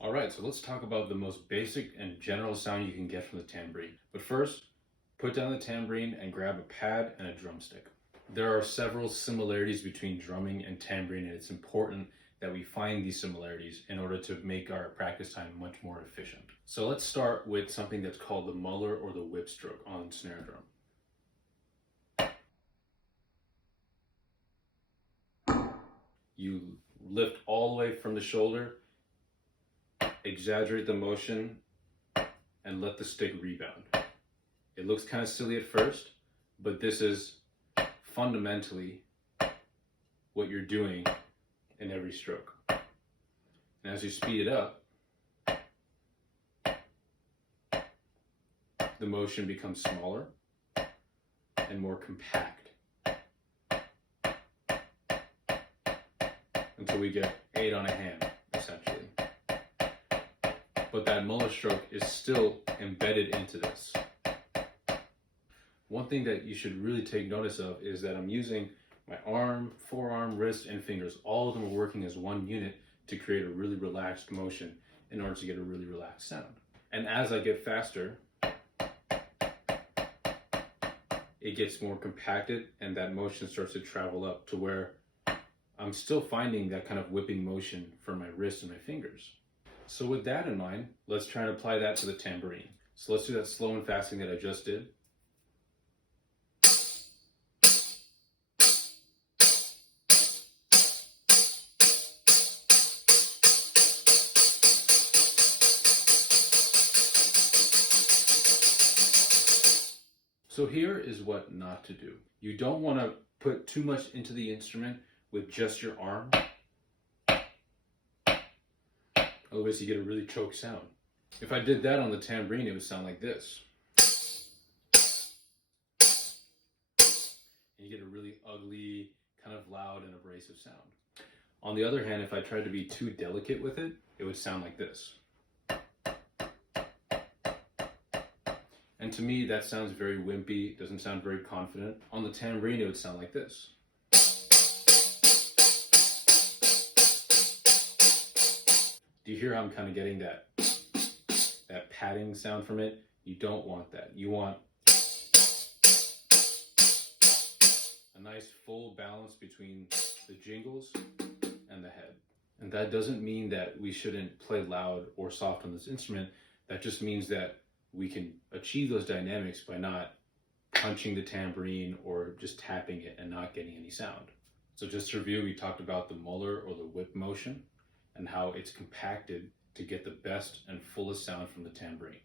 All right, so let's talk about the most basic and general sound you can get from the tambourine. But first, put down the tambourine and grab a pad and a drumstick. There are several similarities between drumming and tambourine, and it's important that we find these similarities in order to make our practice time much more efficient. So let's start with something that's called the muller or the whip stroke on snare drum. You lift all the way from the shoulder, exaggerate the motion, and let the stick rebound. It looks kind of silly at first, but this is fundamentally what you're doing in every stroke. And as you speed it up, the motion becomes smaller and more compact until we get 8 on a hand, essentially. But that muller stroke is still embedded into this. One thing that you should really take notice of is that I'm using my arm, forearm, wrist, and fingers. All of them are working as one unit to create a really relaxed motion in order to get a really relaxed sound. And as I get faster, it gets more compacted and that motion starts to travel up to where I'm still finding that kind of whipping motion for my wrist and my fingers. So with that in mind, let's try and apply that to the tambourine. So let's do that slow and fast thing that I just did. So here is what not to do. You don't want to put too much into the instrument with just your arm. Otherwise you get a really choked sound. If I did that on the tambourine, it would sound like this. And you get a really ugly, kind of loud and abrasive sound. On the other hand, if I tried to be too delicate with it, it would sound like this. And to me, that sounds very wimpy, doesn't sound very confident. On the tambourine, it would sound like this. Do you hear how I'm kind of getting that padding sound from it? You don't want that. You want a nice full balance between the jingles and the head. And that doesn't mean that we shouldn't play loud or soft on this instrument. That just means that we can achieve those dynamics by not punching the tambourine or just tapping it and not getting any sound. So just to review, we talked about the muller or the whip motion and how it's compacted to get the best and fullest sound from the tambourine.